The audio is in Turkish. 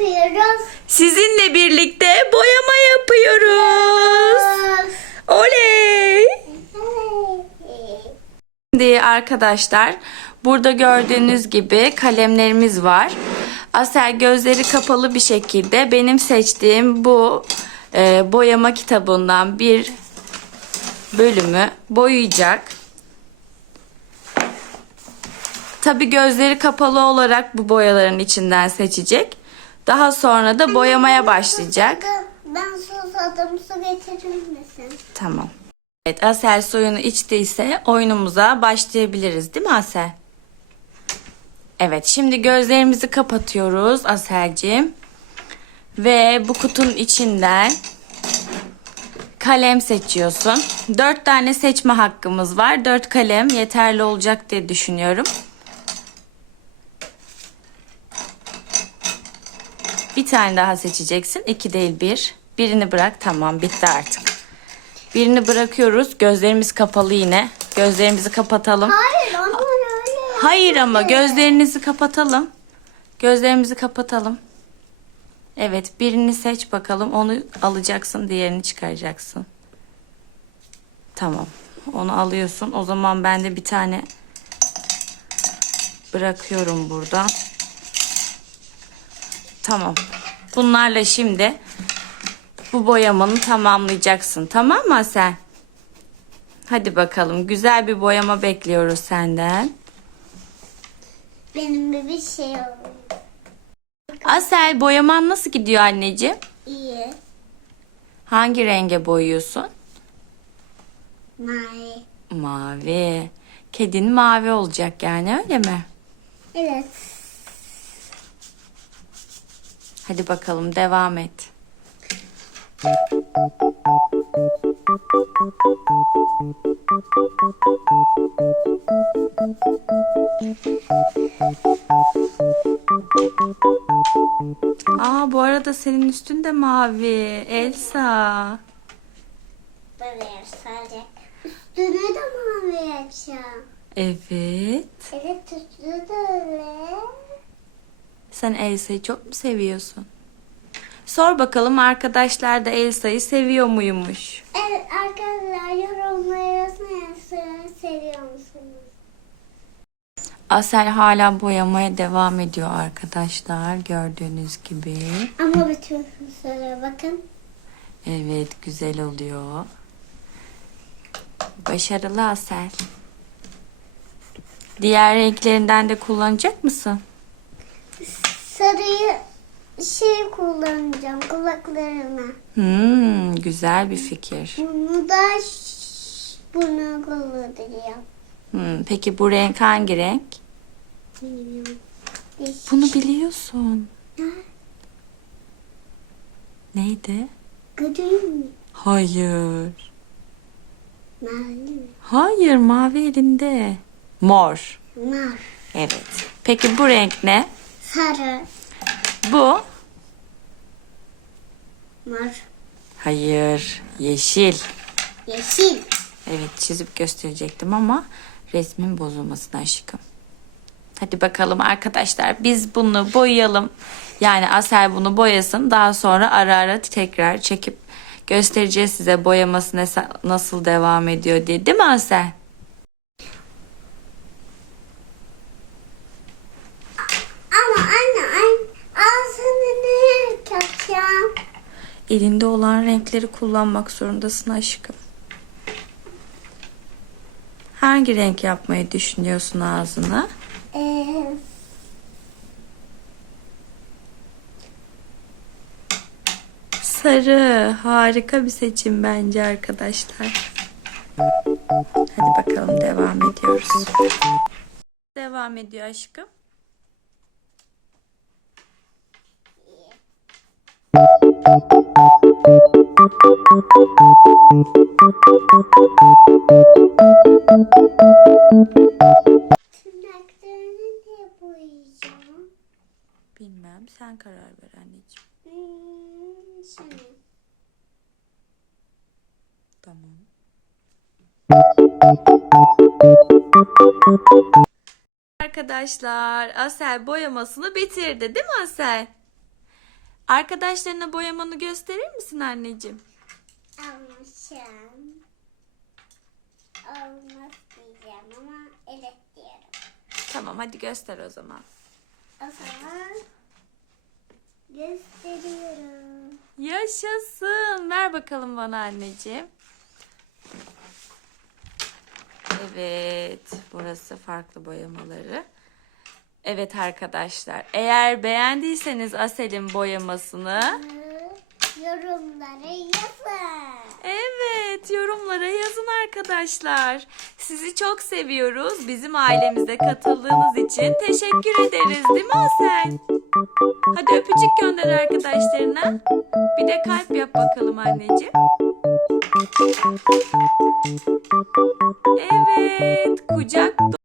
yapıyoruz? Sizinle birlikte boyama yapıyoruz. Oley! Şimdi arkadaşlar burada gördüğünüz gibi kalemlerimiz var. Asel gözleri kapalı bir şekilde benim seçtiğim bu e, boyama kitabından bir bölümü boyayacak. Tabi gözleri kapalı olarak bu boyaların içinden seçecek. Daha sonra da boyamaya başlayacak. Ben susadım su getirir misin? Tamam. Evet Asel suyunu içtiyse oyunumuza başlayabiliriz değil mi Asel? Evet şimdi gözlerimizi kapatıyoruz Asel'cim. Ve bu kutunun içinden kalem seçiyorsun. Dört tane seçme hakkımız var. Dört kalem yeterli olacak diye düşünüyorum. Bir tane daha seçeceksin. İki değil bir. Birini bırak. Tamam bitti artık. Birini bırakıyoruz. Gözlerimiz kapalı yine. Gözlerimizi kapatalım. Hayır onlar öyle. Hayır ama gözlerinizi kapatalım. Gözlerimizi kapatalım. Evet birini seç bakalım. Onu alacaksın. Diğerini çıkaracaksın. Tamam. Onu alıyorsun. O zaman ben de bir tane bırakıyorum burada. Tamam. Bunlarla şimdi bu boyamanı tamamlayacaksın. Tamam mı sen? Hadi bakalım. Güzel bir boyama bekliyoruz senden. Benim bir bir şey oluyor. Asel boyaman nasıl gidiyor anneciğim? İyi. Hangi renge boyuyorsun? Mavi. Mavi. Kedin mavi olacak yani öyle mi? Evet. Hadi bakalım devam et. Aa bu arada senin üstün de mavi. Elsa. Böyle sadece. Üstüne de mavi yapacağım. Evet. Evet üstüne de öyle. Sen Elsa'yı çok mu seviyorsun? Sor bakalım arkadaşlar da Elsa'yı seviyor muymuş? Evet arkadaşlar yorumlara yazmayı seviyor musunuz? Asel hala boyamaya devam ediyor arkadaşlar gördüğünüz gibi. Ama bütün söyle bakın. Evet güzel oluyor. Başarılı Asel. Diğer renklerinden de kullanacak mısın? Şey kullanacağım kulaklarına. Hmm, güzel bir fikir. Bunu da bunu kullanacağım. Hmm, peki bu renk hangi renk? Bilmiyorum. Değişik. Bunu biliyorsun. Neydi? Green. Hayır. Mavi mi? Hayır mavi elinde. Mor. Nar. Evet. Peki bu renk ne? Sarı. Bu? Mor. Hayır. Yeşil. Yeşil. Evet çizip gösterecektim ama resmin bozulmasın aşkım. Hadi bakalım arkadaşlar biz bunu boyayalım. Yani Asel bunu boyasın. Daha sonra ara ara tekrar çekip göstereceğiz size boyaması nasıl devam ediyor diye. Değil mi Asel? Ama anne anne ağzını ne yapacağım? Elinde olan renkleri kullanmak zorundasın aşkım. Hangi renk yapmayı düşünüyorsun ağzına? Ee, Sarı. Harika bir seçim bence arkadaşlar. Hadi bakalım devam ediyoruz. Devam ediyor aşkım. Tırnaklarını ne boyayacağım? Bilmem sen karar ver anneciğim. Hmm, şunu. Tamam. Arkadaşlar Asel boyamasını bitirdi değil mi Asel? Arkadaşlarına boyamanı gösterir misin anneciğim? Almışım. Olmaz diyeceğim ama evet diyorum. Tamam hadi göster o zaman. O zaman gösteriyorum. Yaşasın. Ver bakalım bana anneciğim. Evet. Burası farklı boyamaları. Evet arkadaşlar. Eğer beğendiyseniz Asel'in boyamasını Yorumlara yazın. Evet, yorumlara yazın arkadaşlar. Sizi çok seviyoruz. Bizim ailemize katıldığınız için teşekkür ederiz değil mi Asel? Hadi öpücük gönder arkadaşlarına. Bir de kalp yap bakalım anneciğim. Evet, kucak